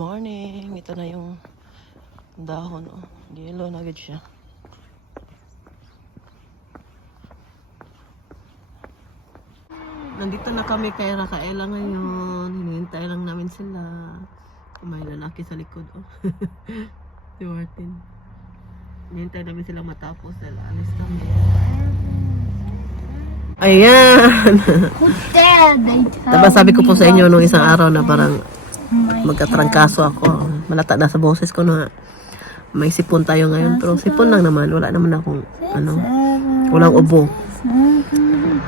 morning. Ito na yung dahon. Oh. Yellow na agad siya. Nandito na kami kay Rafaela ngayon. Hinihintay lang namin sila. May lalaki sa likod. Oh. Si Martin. Hinihintay namin sila matapos. Alis kami. Ayan! Diba sabi ko po sa inyo nung isang araw na parang magkatrangkaso ako. Malata na sa boses ko na may sipon tayo ngayon. Pero sipon lang naman. Wala naman akong walang ubo.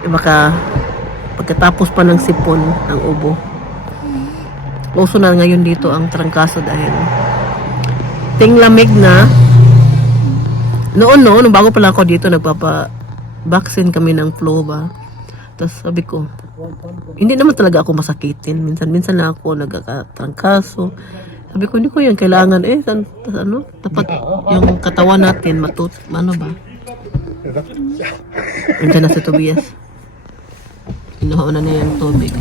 Baka pagkatapos pa ng sipon ng ubo. Uso na ngayon dito ang trangkaso dahil tinglamig na. Noon bago pala ako dito nagpapa-vaccine kami ng flu ba. Tapos sabi ko, hindi naman talaga ako masakitin. Minsan na ako nagkakatrangkaso. Sabi ko, hindi ko yan kailangan. Dapat yung katawan natin ano ba? Andiyan na si Tobias. Inuhaw na niya yung tubig.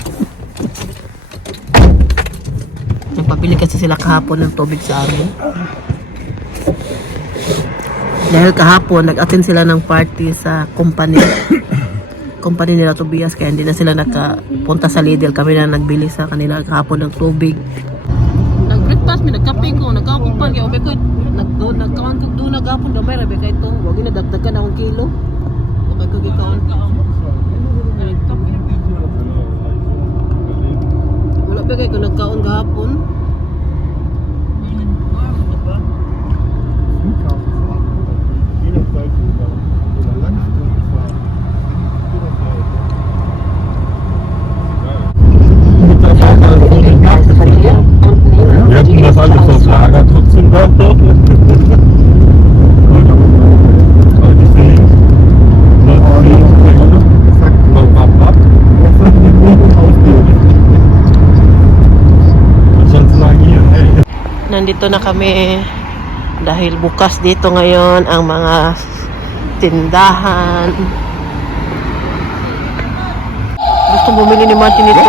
Nagpabili kasi sila kahapon ng tubig sa amin. Dahil kahapon, nag-attend sila ng party sa company nila Tobias, kaya hindi na sila nakapunta sa Lidl. Kami na nagbili sa kanila kahapon ng tubig. Nag-breakfast, may nagkape ko, nagkakupan kaya ube ko, nagkawan ko doon nagkapon gamay, rabi ka ito, huwag inadagdagan akong kilo. Okay ko gikaon. Wala ba kayo nagkaon gahapon? Wir hatten das alles aufs Lager trotzdem dort. Nandito na kami dahil bukas dito ngayon ang mga tindahan. Gusto bumili ni Martin ito.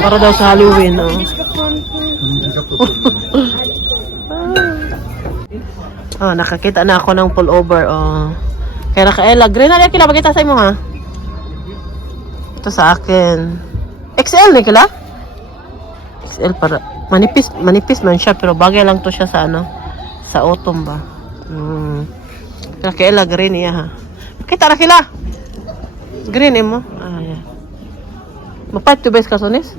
Para daw sa Halloween. Nakakita na ako ng pullover. Kaya Rafaela, green na kila pakita sa imo ha. Ito sa akin. XL ni kila? XL para manipis man siya pero bagay lang to siya sa sa autumn ba. Rafaela green niya ha. Kita Rafaela. Green mo. Yeah. Mapait to base kasones?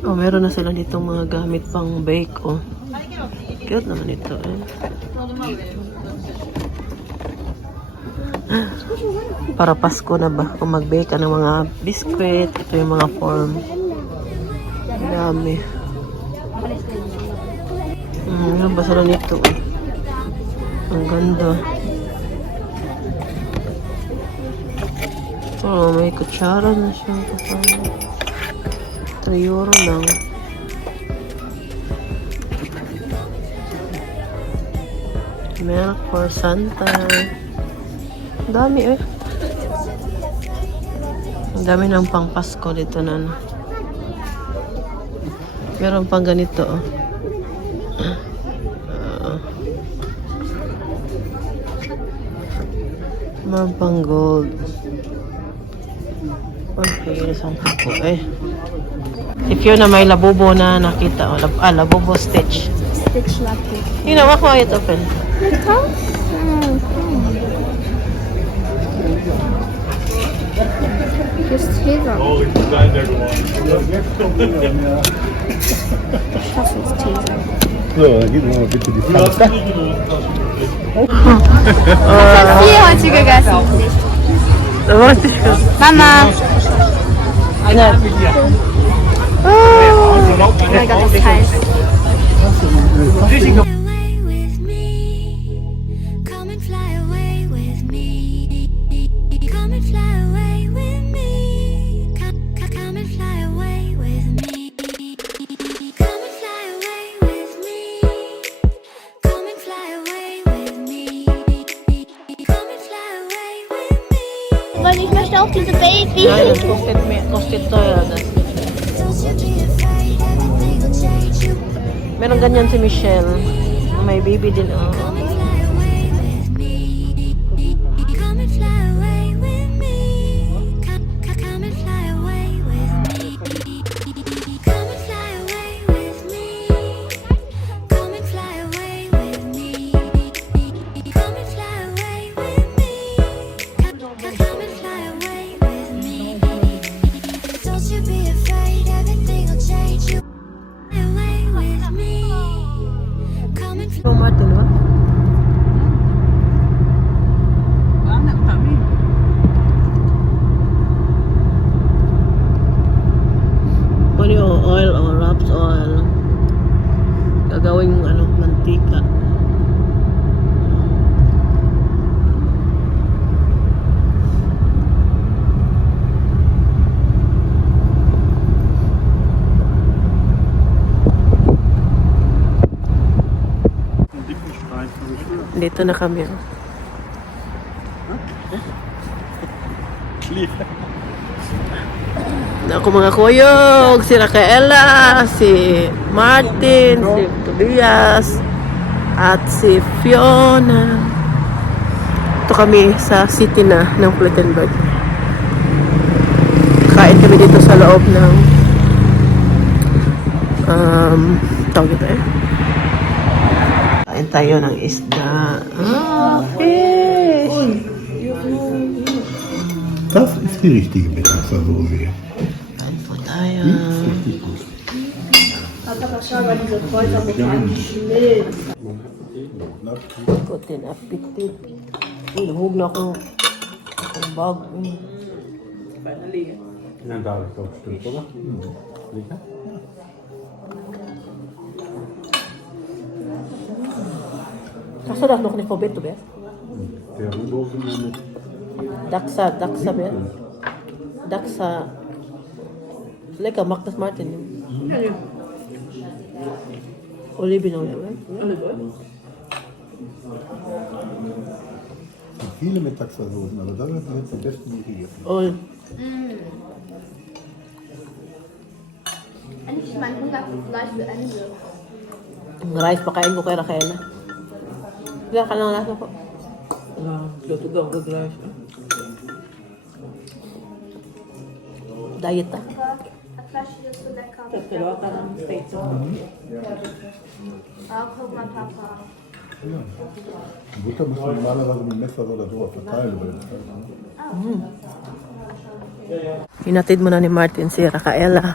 Meron na sila ditong mga gamit pang bake. Cute naman ito Para Pasko na ba? Kung mag-bake ka ng mga biscuit, ito yung mga form. Dami. Basa na nito. Ang ganda. May kutsara na siya. 3 euro lang. Milk for Santa. Dami Ang dami ng pang Pasko dito na. Meron pang ganito Meron pang gold. Okay, saan ako If yun na may labubo na nakita labubo stitch. Stitch lucky. You know, why it open? Just Teaser. Oh, ich bin der geworden. Das ist Teaser. So, gib mir mal bitte die Pasta. Was hast du heute gegessen? Mama! Oh mein Gott, das ist heiß. Weil ich möchte auch diese Baby. Ja, das kostet teuer. Das. Don't you be afraid, everything Meron ganyan si Michelle. May baby din. Oh. Come and fly away with me. Come and fly away with me. Come and fly away with me. Come and fly away with me. Come and fly away with me. Come and fly away with me. Don't you be afraid, everything will change. You fly away with me. Come and So, Martin, ba? Ano oil o raps oil. Gagawin yung ano, mantika. Dito na kami. Oh. Ako mga kuyog, si Rafaela, si Martin, si Tobias, at si Fiona. Ito kami sa city na ng Plettenberg. Kain kami dito sa loob ng tawag ito eh. Kain tayo ng isda. Fish! Das ist die richtige Mittagsversorgung hier. Kain po tayo. Guten Appetit. Nahug na ako. Ang bag. Ja, da ist doch stimmt, oder? Lecker? Kaso dat nog niet probeert, Tobias. Der Rudolf mit Daksa, ba? Daksa. Lekker, mag das Martin. Olivenöl, oder? viele Mittagsversorgung, aber das ist jetzt am besten hier. Oil. Endlich mein Hunger für Fleisch beendet. Ang rice pakain ko kay Raquel. Wala ka lang lasa po. Luto daw ang rice. Diet ah. Das Fleisch hier ist so lecker. Dalawa ka ng steak. Ah, guck mal, Papa. Ja. Butter muss man normalerweise mit dem Messer oder so verteilen. Weil das Hinatid mo na ni Martin si Rafaela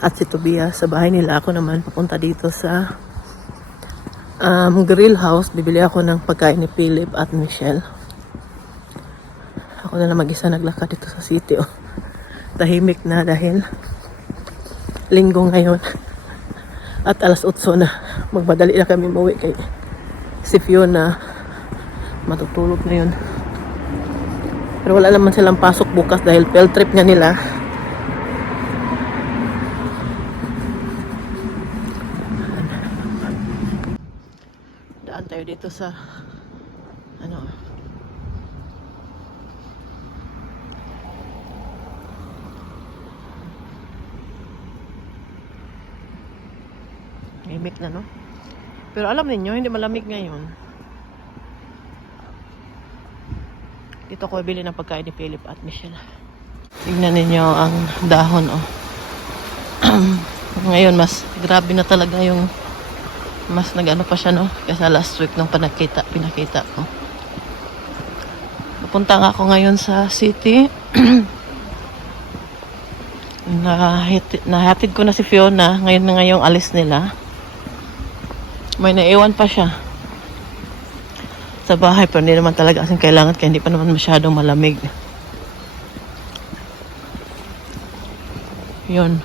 at si Tobias sa bahay nila. Ako naman papunta dito sa grill house. Bibili ako ng pagkain ni Philip at Michelle. Ako na lang mag-isa naglakad dito sa city. Oh. Tahimik na dahil linggo ngayon. At alas 8 na. Magmadali na kami mauwi kay si Fiona. Matutulog na yun. Pero wala naman silang pasok bukas dahil field trip nga nila. Daan tayo dito sa ano. Limit na, no? Pero alam niyo hindi malamig ngayon. Dito ko bili ng pagkain ni Philip at Michelle. Tingnan ninyo ang dahon, oh. Ngayon, mas grabe na talaga yung mas nag-ano pa siya, no? Kasi last week nung pinakita ko. Pupunta nga ako ngayon sa city. Nahatid ko na si Fiona. Ngayon na ngayong alis nila. May naiwan pa siya sa bahay, pero hindi naman talaga kasing kailangan kaya hindi pa naman masyadong malamig. Yun.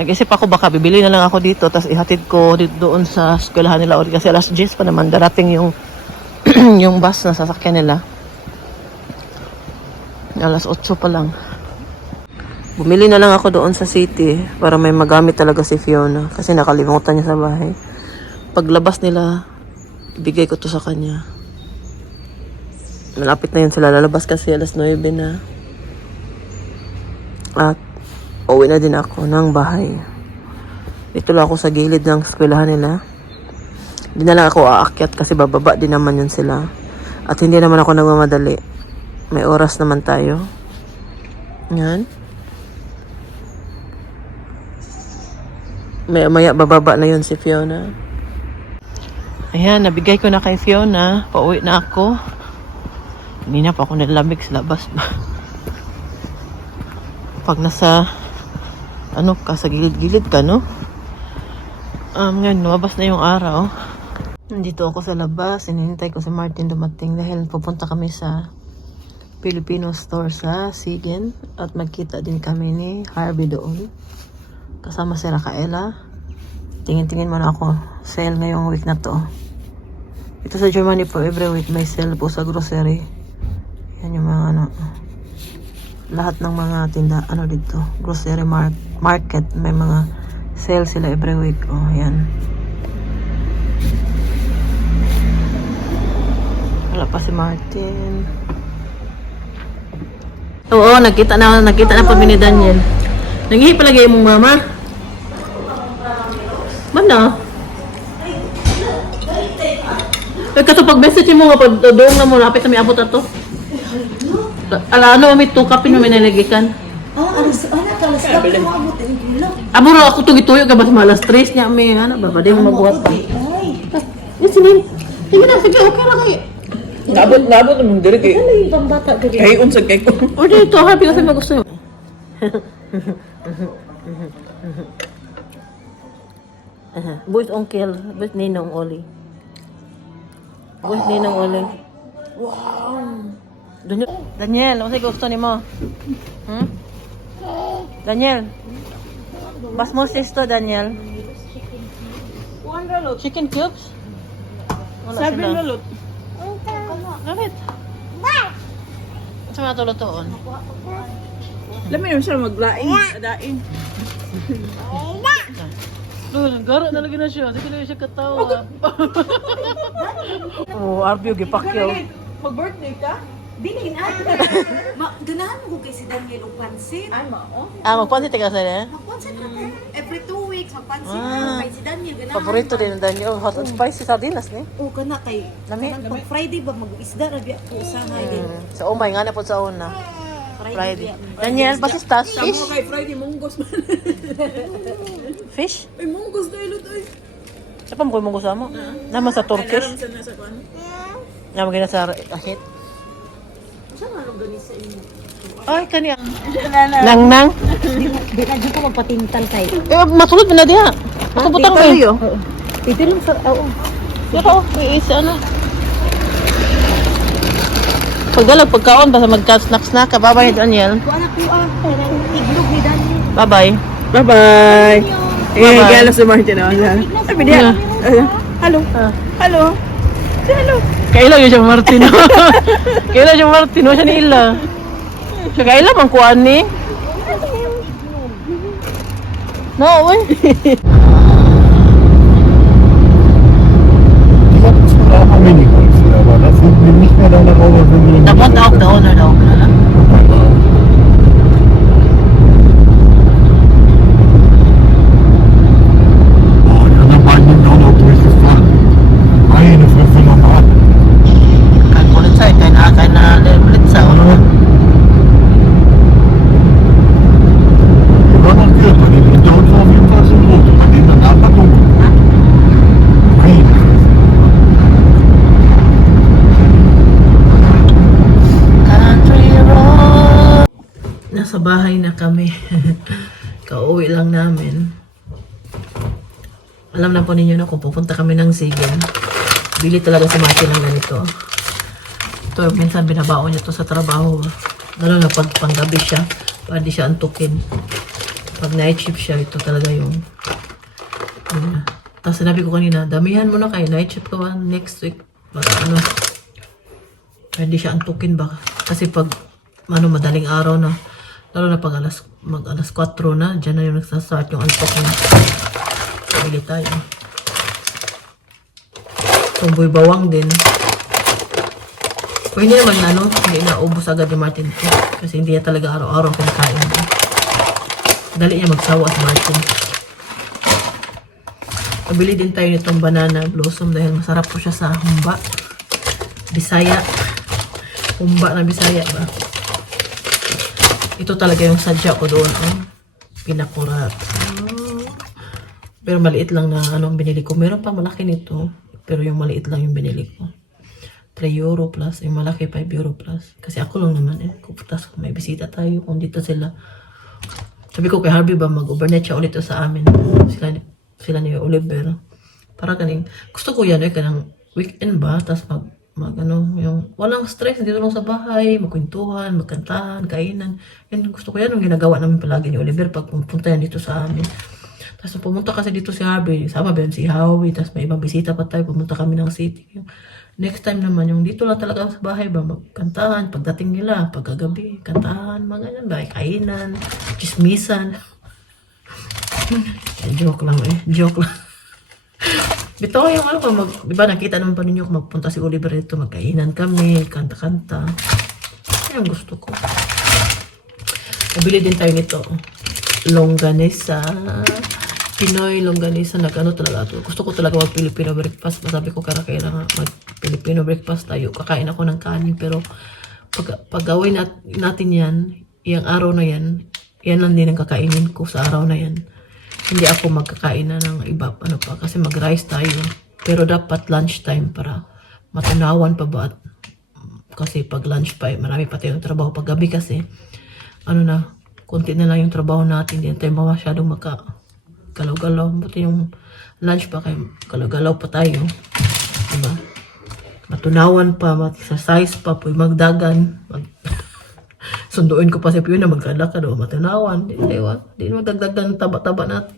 Nag-isip ako baka bibili na lang ako dito tapos ihatid ko doon sa eskwelahan nila kasi alas 10 pa naman darating yung yung bus na sasakyan nila. Alas 8 pa lang. Bumili na lang ako doon sa city para may magamit talaga si Fiona kasi nakalimutan niya sa bahay. Paglabas nila, ibigay ko to sa kanya. Malapit na yun sila lalabas kasi alas 9 na. At uwi na din ako ng bahay. Dito lang ako sa gilid ng eskwelahan nila. Hindi na lang ako aakyat kasi bababa din naman yun sila. At hindi naman ako nagmamadali. May oras naman tayo. Yan. Maya bababa na yun si Fiona. Ayan, nabigay ko na kay Fiona. Pauwi na ako. Hindi na pa ako nalamig sa labas ba. Pag nasa ano ka, sa gilid-gilid ka, no? Ngayon, lumabas na yung araw. Nandito ako sa labas. Inihintay ko si Martin dumating dahil pupunta kami sa Filipino store sa Sigen. At magkita din kami ni Harvey doon. Kasama si Rafaela. Tingin-tingin muna ako. Sale ngayong week na to. Ito sa Germany po, every week may sale po sa grocery. Yan yung mga ano. Lahat ng mga tinda, ano dito. Grocery market. May mga sale sila every week. Oh, yan. Wala pa si Martin. Oo, nakita na po ni Daniel. Nangihi palagi mong mama. Mana? Kaso pag-message mo nga, doon na mo, lapit na may abot na to. Ano, may tukapin mo, may nalagikan. Amo ra ako tugituyo ka ba sa malas 3 niya may ano ba di mo mabuhat pa. Yes sinin. Sige na sige okay ra kay. Nabot mo diri kay. Ano yung pambata diri? Kay unsag kay ko. O dito happy kasi magusto. Boys uncle, boys ninong Oli. Boys ninong Oli. Wow. Daniel, ano say gusto nimo? Daniel. Mas mo to, Daniel. Chicken cubes? Wala sila. Gamit. Sa mga tulutoon. Alam mo yun siya maglaing, adain. Garo na lagi na siya. Hindi ko na siya katawa. Oh, Arbio, gipakyaw. Mag-birthday ka? Dili na. Ganahan mo kay si Daniel og pansit. Ay, mao. Magpansit ka sa niya? Magpansit na ko. Every 2 weeks magpansit Ah. na kay si Daniel ganahan. Paborito din ng Daniel. Hot and spicy sardinas ni. O kana kay Lami? pag Friday ba mag-isda ra biya ko usahay din. Sa umay, nga na po sa una. Friday. biya. Daniel, basista, Samo fish? kay Friday, munggos man. Fish? Ay, munggos na ilot ay. Sa pa mo kayo mong mo? Naman sa Turkish? Alam sa nasa kuan. Naman gina sa ahit? Saan nga gani sa inyo? Ay, kaniya. Nang? Di na dito magpatintal kay. Matulog mo na diha. Ako butang mo. Dito lang sa oo. Yaka, isa ano. Pagdalag, pagkaon, basta magka-snacks na ka. Bye-bye, Daniel. Ko anak ko iglog ni Daniel. Bye-bye. Bye-bye. Bye-bye. Gala sa Martin na. Sabi niya. Hello. Hello. Hello. Kailan yun siya Martino. Kailan siya Martino siya ni Ila. Siya kailan mang kuhaan ni. No, uy. Aber das sind wir nicht mehr deine Rolle, wenn wir Napunta ako daw na daw. Oh, die anderen beiden sind auch noch durchgefahren. Meine Fresse nochmal. Kan kulit sa kain na kulit sa. Die waren noch vier, bei denen hinter uns auf jeden Fall sind rot, bei denen danach war dunkel. Meine Fresse. Country road. Nasa bahay na kami. Kauwi lang namin. Alam na po ninyo na kung pupunta kami ng Sigen. Bili talaga si Martin ng ganito. Ito, minsan binabaon niya to sa trabaho. Lalo na pag panggabi siya, para di siya antukin. Pag night shift siya, ito talaga yung... Tapos sinabi ko kanina, damihan mo na kayo, night shift ka ba next week? Para ano, para di siya antukin ba? Kasi pag madaling araw na, lalo na pag alas 4 na, dyan na yung nagsastart yung antok niya. Bili tayo. Tumboy bawang din. Pwede naman hindi na ubos agad ni Martin. Kasi hindi niya talaga araw-araw kinakain. Dali niya magsawa si Martin. Pabili din tayo nitong banana blossom dahil masarap po siya sa humba. Bisaya. Humba na Bisaya ba? Ito talaga yung sadya ko doon. Pinakurat. Pero maliit lang na ang binili ko. Meron pa malaki nito. Pero yung maliit lang yung binili ko. 3 euro plus. Yung malaki 5 euro plus. Kasi ako lang naman Kuputas kung may bisita tayo. Kung dito sila. Sabi ko kay Harvey ba mag-overnight siya ulit sa amin. Sila ni Oliver. Para kaning gusto ko yan kanang weekend ba. Tapos yung walang stress dito lang sa bahay. Magkwentuhan, magkantahan, kainan. Yan gusto ko yan. Yung ginagawa namin palagi ni Oliver pag pumunta yan dito sa amin. Tapos pumunta kasi dito si Harvey, sama ba yun si Howie, tapos may ibang bisita pa tayo, pumunta kami ng city. Next time naman, yung dito lang talaga sa bahay ba, magkantahan, pagdating nila, pagkagabi, kantahan, mga ganyan ba, kainan, chismisan. Joke lang joke lang. Bito yung diba nakita naman pa ninyo kung magpunta si Oliver dito, magkainan kami, kanta-kanta. Yan ang gusto ko. Nabili din tayo nito. Longganisa. Pinoy longganisa talaga ito. Gusto ko talaga mag-Filipino breakfast. Masabi ko kailangan mag-Filipino breakfast tayo. Kakain ako ng kanin. Pero pag gawin natin yan, yung araw na yan lang din ang kakainin ko sa araw na yan. Hindi ako magkakain na ng iba. Kasi mag-rice tayo. Pero dapat lunchtime para matunawan pa ba. Kasi pag lunch pa, marami pa tayong trabaho. Pag gabi kasi, konti na lang yung trabaho natin. Hindi tayo masyadong galaw-galaw. Buti yung lunch pa kayo, galaw-galaw pa tayo. Diba? Matunawan pa, mag-exercise pa, magdagan. Sunduin ko pa si Pio na magkalakad o matunawan. Hindi magdagdagan taba-taba natin.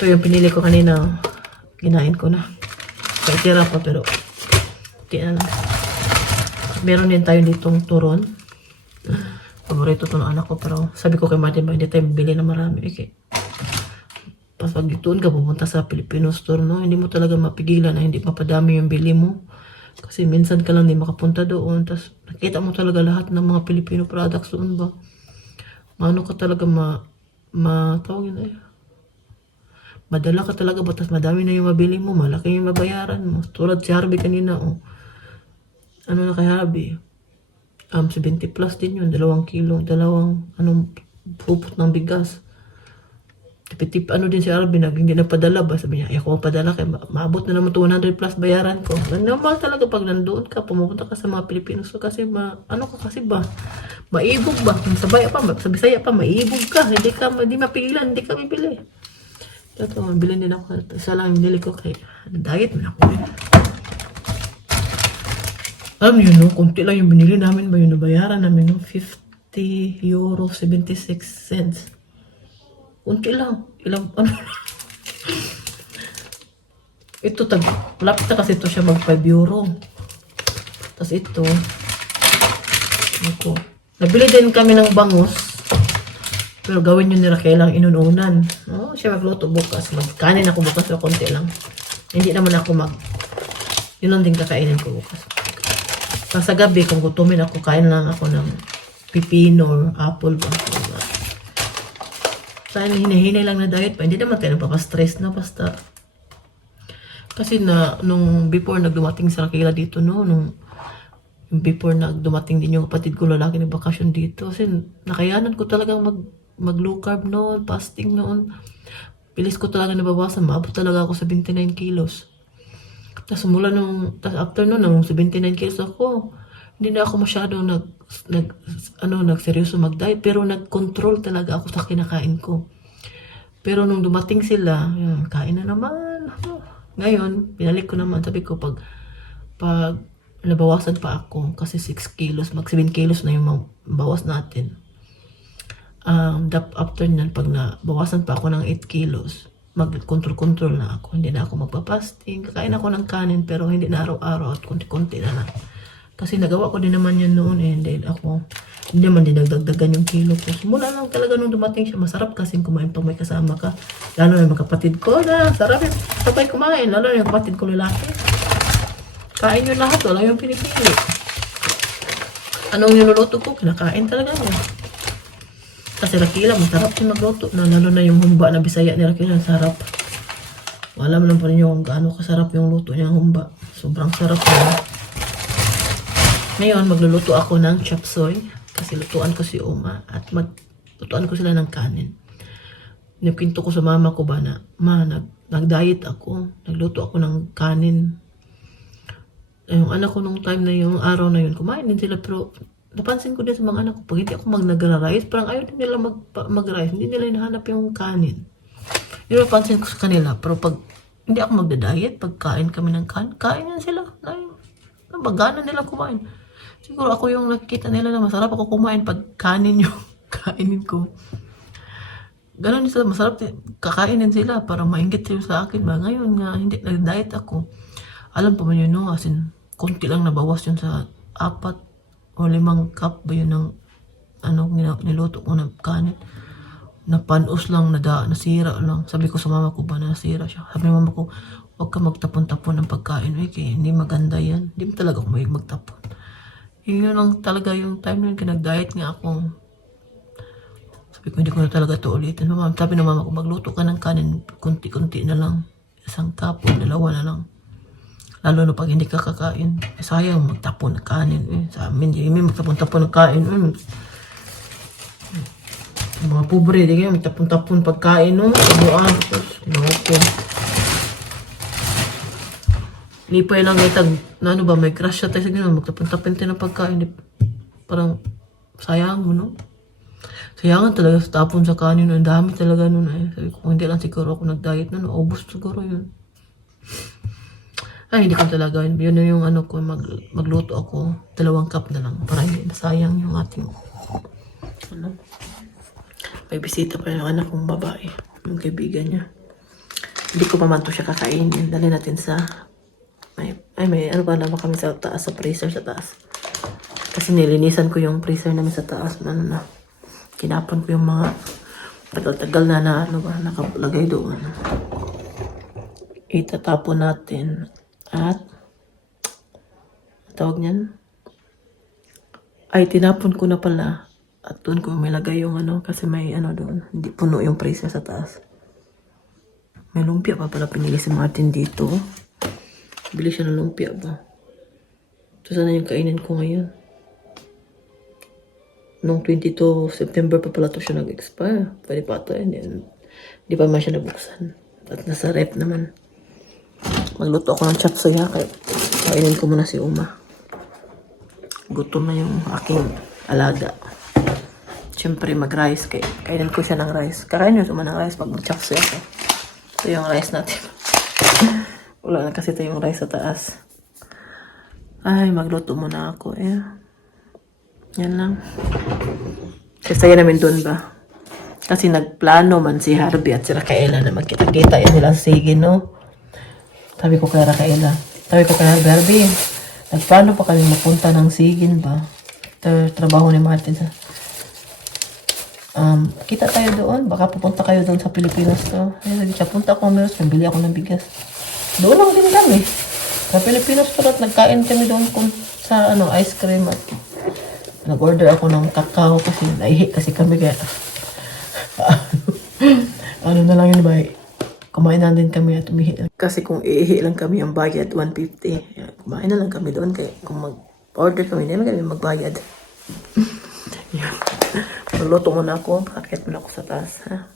Ito yung pinili ko kanina. Kinain ko na. Kaitira pa pero hindi na lang. Meron din tayo ditong turon. Paborito ito ng anak ko, pero sabi ko kay Martin ba, hindi tayo bili na marami. Okay. Pas pag ditoon ka, pupunta sa Filipino store, no? Hindi mo talaga mapigilan na hindi mapadami yung bili mo. Kasi minsan ka lang di makapunta doon. Tapos nakita mo talaga lahat ng mga Filipino products doon ba. Maano ka talaga tawag yun madala ka talaga ba. Tapos madami na yung mabili mo, malaki yung mabayaran mo. Tulad si Harvey kanina, ano na kay Harvey? 70 plus din yun, 2 kilo, pupot ng bigas. Tipitip, din si Harvey, hindi na padala ba? Sabi niya, ako padala kay maabot na naman 200 plus bayaran ko. Normal talaga pag nandoon ka, pumupunta ka sa mga Pilipinos. So, kasi maibog ba? Sa Bisaya pa, maibog ka. Hindi mapigilan, hindi ka bibili. Ito, bilhin din ako. Isa lang binili ko kay diet man ako. Alam nyo, no? Kunti lang yung binili namin ba yung nabayaran namin, no? 50 euro, 76 cents. Kunti lang. Ito, lapit na kasi ito siya mag 5 euro. Tapos ito, nabili din kami ng bangus. Pero gawin nyo nila kailang inununan. Siya magluto bukas. Magkanin ako bukas pero konti lang. Hindi naman ako yun lang din kakainin ko bukas. Sa gabi, kung gutumin ako, kain lang ako ng pipino or apple ba. Sa hinahinay lang na diet pa. Hindi naman tayo nagpapastress na basta. Kasi nung before nagdumating sa Rakila dito, before nagdumating din yung kapatid ko lalaki ng bakasyon dito. Kasi nakayanan ko talagang mag low carb noon, fasting noon. Bilis ko talaga nabawasan. Maabot talaga ako sa 29 kilos. Tapos after noon, 79 kilos ako. Hindi na ako masyado nagseryoso mag-diet. Pero nag-control talaga ako sa kinakain ko. Pero nung dumating sila, kain na naman. Ngayon, pinalik ko naman. Sabi ko, pag nabawasan pa ako, kasi 6 kilos, mag 7 kilos na yung bawas natin. After nyan, pag nabawasan pa ako ng 8 kilos, mag-control na ako. Hindi na ako magpa-fasting. Kakain ako ng kanin, pero hindi na araw-araw at konti-konti na lang. Kasi nagawa ko din naman yan noon hindi naman dinagdagdagan yung kilo ko. Mula lang talaga nung dumating siya, masarap kasi kumain pag may kasama ka. Lalo na yung kapatid ko sarap yung sabay kumain. Lalo na yung kapatid ko lalaki. Kain yung lahat, wala yung pinipili. Anong niluluto ko, kinakain talaga mo. Kasi Rakila, masarap yung magluto. Lalo na yung humba na Bisaya ni Rakila, sarap. Alam naman po ninyo kung gaano kasarap yung luto niyang humba. Sobrang sarap na. Ngayon, magluluto ako ng chop suey. Kasi lutuan ko si Uma. At maglutuan ko sila ng kanin. Nipinto ko sa mama ko ba na, ma, nag-diet ako. Nagluto ako ng kanin. Yung anak ko nung time na yung araw na yun, kumain din sila. Pero napansin ko din sa mga anak ko, pag hindi ako nagra-rice, parang ayaw din nila mag-rice. Hindi nila hinahanap yung kanin. Yun napansin ko sa kanila. Pero pag hindi ako magda-diet, pag kain kami ng kanin, kain yan sila. Nabagana nila kumain. Siguro ako yung nakikita nila na masarap ako kumain pag kanin yung kainin ko. Ganon sila, masarap kakainin sila para mainggit sila sa akin ba. Ngayon nga, hindi nag-diet ako. Alam pa man yun, no? As in, konti lang nabawas yun sa 4 o 5 cup ba yun ng niluto ko ng kanin. Napanos lang, nasira lang. Sabi ko sa mama ko ba, nasira siya. Sabi ng mama ko, huwag ka magtapon-tapon ng pagkain. Okay, hindi maganda yan. Hindi mo talaga ako may magtapon. Yun lang talaga yung time na yun, nag-diet nga ako. Sabi ko, hindi ko na talaga ito ulitin. Sabi ng mama ko, magluto ka ng kanin, kunti-kunti na lang. 1 cup o 2 na lang. Lalo na pag hindi ka kakain. Sayang magtapon ng kanin. Sa amin, hindi may magtapon-tapon ng kain. Mga pobre, di kayo magtapon-tapon pagkain, no? Sabuan, okay. Lipay lang itag, ano ba, may crush siya tayo sa gano'n, magtapon-tapon tayo ng pagkain. Parang, sayang mo, no? Sayangan talaga sa tapon sa kanin, no? Ang dami talaga nun, eh. Sabi ko, kung hindi lang siguro ako nag-diet na, naubos siguro yun. Ay, hindi ko talaga yun. Yun na yung ano ko, magluto ako, 2 cup na lang, para hindi masayang yung ating, ano? May bisita pa yung anak kong babae, yung kaibigan niya. Hindi ko pa man to siya kakainin. Dali natin sa, may ano ba naman kami sa taas, sa freezer sa taas. Kasi nilinisan ko yung freezer namin sa taas. Na, kinapon ko yung mga tagal-tagal na ano ba, nakalagay doon. Itatapon natin. At, tawag niyan? Ay, tinapon ko na pala. At doon ko may lagay yung ano, kasi may ano doon. Hindi puno yung freezer sa taas. May lumpia pa pala pinili si Martin dito. Bili siya ng lumpia ba? Ito sana yung kainin ko ngayon. Nung 22 September pa pala ito siya nag-expire. Pwede pa ito. Hindi pa man siya nabuksan. At nasa rep naman. Magluto ako ng chop suey ha. Kaya kainin ko muna si Uma. Gutom na yung aking alaga. Siyempre mag-rice. Kainin ko siya ng rice. Kakain nyo naman ng rice pag mag-chop suey ako. Ito yung rice natin. Wala na kasi ito yung rice sa taas. Ay, magluto muna ako eh. Yan lang. Kasi namin doon ba? Kasi nagplano man si Harvey at si Raquela na magkita-kita yan nila sa sige, no? Sabi ko kay Raquela. Sabi ko kay Harvey, nagplano pa kami mapunta ng Sigin ba? Trabaho ni Martin sa... kita tayo doon. Baka pupunta kayo doon sa Pilipinas to. Ay, sabi siya, punta ako meron. Bili ako ng bigas. Doon lang din kami. Sa Pilipinas to at nagkain kami doon sa ice cream at nag-order ako ng kakao kasi naihi kasi kami kaya ano na lang yun ba? Kumain na din kami at umihi. Kasi kung iihi lang kami ang bayad 150. Kumain na lang kami doon kaya kung mag-order kami hindi lang kami magbayad. Yan. Maluto muna ako. Akit muna ako sa taas. Ha?